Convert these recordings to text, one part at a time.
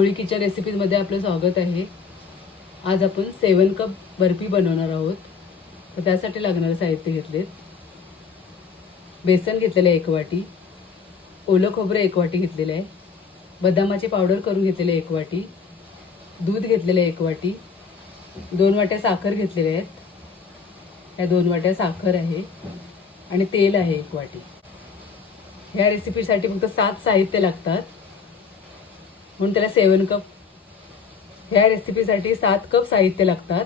होळीकीच्या रेसिपीजमध्ये आपलं स्वागत आहे. आज आपण सेवन कप बर्फी बनवणार आहोत. तर त्यासाठी लागणारं साहित्य घेतलेत. बेसन घेतलेलं आहे एक वाटी. ओलं खोबरं एक वाटी घेतलेलं आहे. बदामाची पावडर करून घेतलेली एक वाटी. दूध घेतलेलं आहे एक वाटी. दोन वाट्या साखर घेतलेल्या आहेत. ह्या दोन वाट्या साखर आहे आणि तेल आहे एक वाटी. ह्या रेसिपीसाठी फक्त सात साहित्य लागतात. म्हणून त्याला सेवन कप ह्या रेसिपीसाठी सात कप साहित्य लागतात.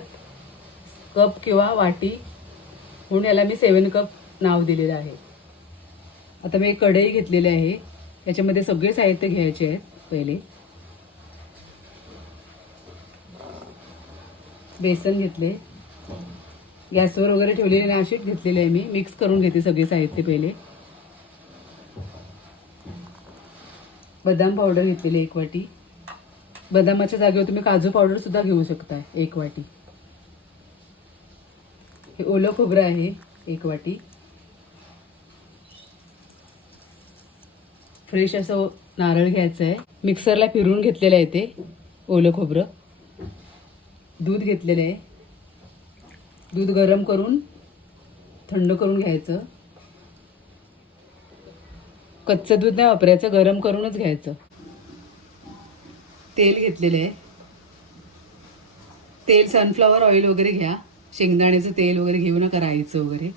कप किंवा वाटी. म्हणून याला मी सेवन कप नाव दिलेलं आहे. आता मी कढई घेतलेली आहे. याच्यामध्ये सगळे साहित्य घ्यायचे आहेत पहिले. बेसन घेतले. गॅसवर वगैरे ठेवलेले नाशिक घेतलेले आहे मी. मिक्स करून घेते सगळे साहित्य पहिले. बदाम पावडर घेतलेली एक वाटी. बदामाच्या जागेवर तुम्ही काजू पावडर सुद्धा घेऊ शकता एक वाटी. हे ओलं खोबरं आहे एक वाटी. फ्रेश असं नारळ घ्यायचं आहे मिक्सरला फिरून घेतलेलं आहे ते ओलं खोबरं. दूध घेतलेलं आहे. दूध गरम करून थंड करून घ्यायचं. कच्चं दूध नाही वापरायचं गरम करूनच घ्यायचं. तेल घेतलेलं आहे. तेल सनफ्लॉवर ऑइल वगैरे घ्या. शेंगदाण्याचं तेल वगैरे घेऊ नका राईचं वगैरे.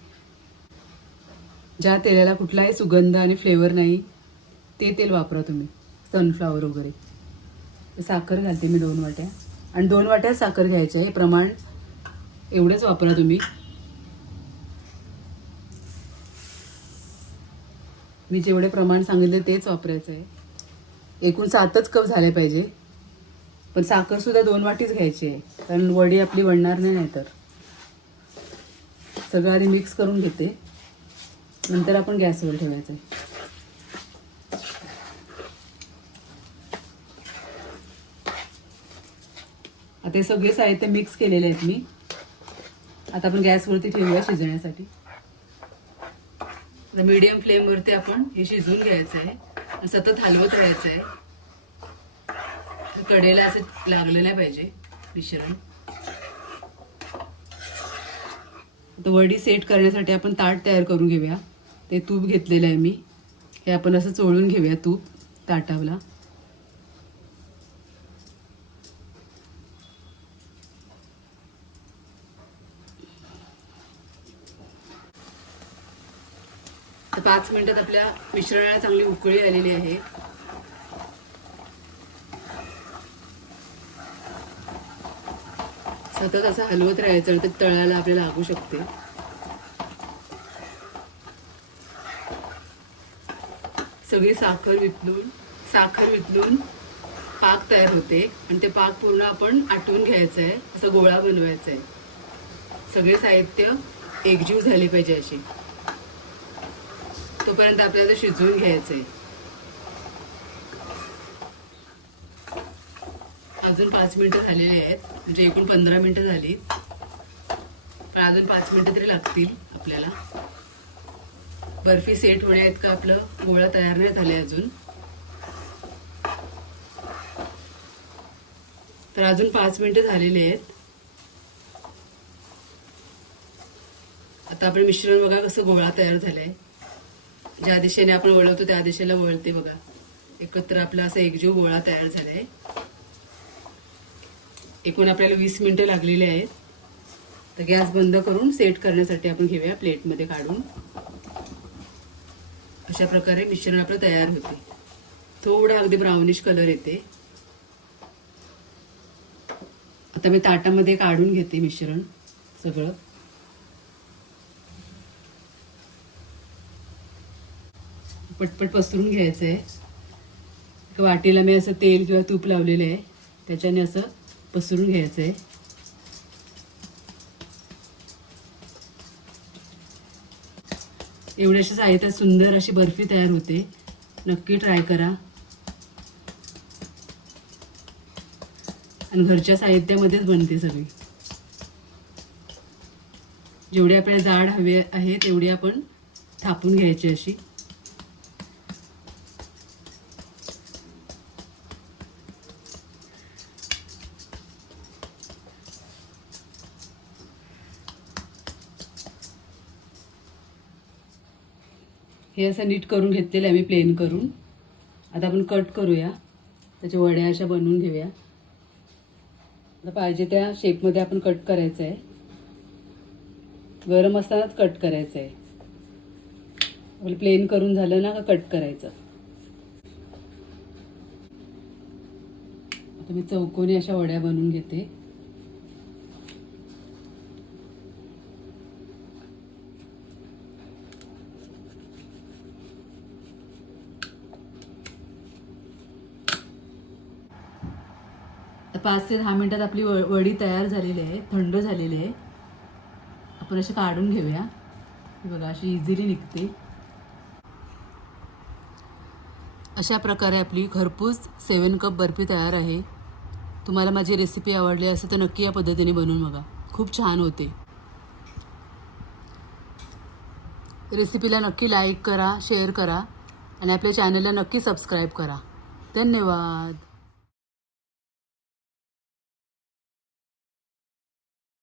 ज्या तेलाला कुठलाही सुगंध आणि फ्लेवर नाही ते तेल वापरा तुम्ही. सनफ्लॉवर वगैरे. साखर घालते मी दोन वाट्या. आणि दोन वाट्या साखर घ्यायचं आहे. प्रमाण एवढंच वापरा तुम्ही. मी जेवढे प्रमाण सांगितले तेच वापरायचं आहे. एकूण सातच कप झाले पाहिजे. पण साखरसुद्धा दोन वाटीच घ्यायची आहे. कारण वडी आपली वळणार नाही नाहीतर. सगळं आधी मिक्स करून घेते. नंतर आपण गॅसवर ठेवायचं आहे. आता हे सगळे साहित्य मिक्स केलेले आहेत मी. आता आपण गॅसवरती ठेवूया शिजण्यासाठी. आता मीडियम फ्लेमवरती आपण हे शिजवून घ्यायचं आहे सतत हलवत राहायचं आहे कडेला असं लागलं नाही पाहिजे मिश्रण. आता वडी सेट करण्यासाठी आपण ताट तयार करून घेऊया. ते तूप घेतलेलं आहे मी. हे आपण असं चोळून घेऊया तूप ताटावला तर पाच मिनिटात आपल्या मिश्रणाला चांगली उकळी आलेली आहे. सतत असं हलवत राहायचं तर तळाला आपल्याला लागू शकते. सगळी साखर वितळून साखर वितळून पाक तयार होते आणि ते पाक पूर्ण आपण आटवून घ्यायचं आहे असं गोळा बनवायचा आहे. सगळे साहित्य एकजीव झाले पाहिजे अशी तोपर्यंत आपल्याला शिजवून घ्यायचं आहे अजून पाच मिनिटं झालेली आहेत. म्हणजे एकूण पंधरा मिनिटं झाली पण अजून पाच मिनिटं तरी लागतील आपल्याला. बर्फी सेट होण्या का आपलं? गोळा तयार नाही झाले अजून. तर अजून पाच मिनिटं झालेली आहेत. आता आपण मिश्रण बघा कसं गोळा तयार झालाय. ज्या दिशेने आपण वळवतो त्या दिशेला वळते बघा. एकत्र आपला असा एकजीव गोळा तयार झालाय. एकूण आपल्याला वीस मिनिटं लागलेली आहेत. तर गॅस बंद करून सेट करण्यासाठी आपण घेऊया प्लेटमध्ये काढून. अशा प्रकारे मिश्रण आपलं तयार होते. थोडा अगदी ब्राउनिश कलर येते. आता मी ताटामध्ये काढून घेते मिश्रण सगळं. पटपट पसरून घ्यायचं आहे एका वाटीला मी असं तेल किंवा तूप लावलेलं आहे. त्याच्याने असं पसरून घ्यायचं आहे एवढ्याशा साहित्यात सुंदर अशी बर्फी तयार होते. नक्की ट्राय करा. आणि घरच्या साहित्यामध्येच बनते सगळी. जेवढी आपल्याला जाड हवे आहे तेवढी आपण थापून घ्यायची अशी. हे असं नीट करून घेतलेलं आहे मी प्लेन करून. आता आपण कट करूया. त्याच्या वड्या अशा बनवून घेऊया. आता पाहिजे त्या शेपमध्ये आपण कट करायचं आहे गरम असतानाच कट करायचं आहे आपलं प्लेन करून झालं ना का कट करायचं? आता मी चौकोनी अशा वड्या बनवून घेते. आता पाच ते दहा मिनिटात आपली व वडी तयार झालेली आहे थंड झालेली आहे. आपण अशी काढून घेऊया. बघा अशी इझिली निघते. अशा प्रकारे आपली घरपूस सेवन कप बर्फी तयार आहे. तुम्हाला माझी रेसिपी आवडली असेल तर नक्की या पद्धतीने बनवून बघा. खूप छान होते. रेसिपीला नक्की लाईक करा शेअर करा. आणि आपल्या चॅनलला नक्की सबस्क्राईब करा. धन्यवाद.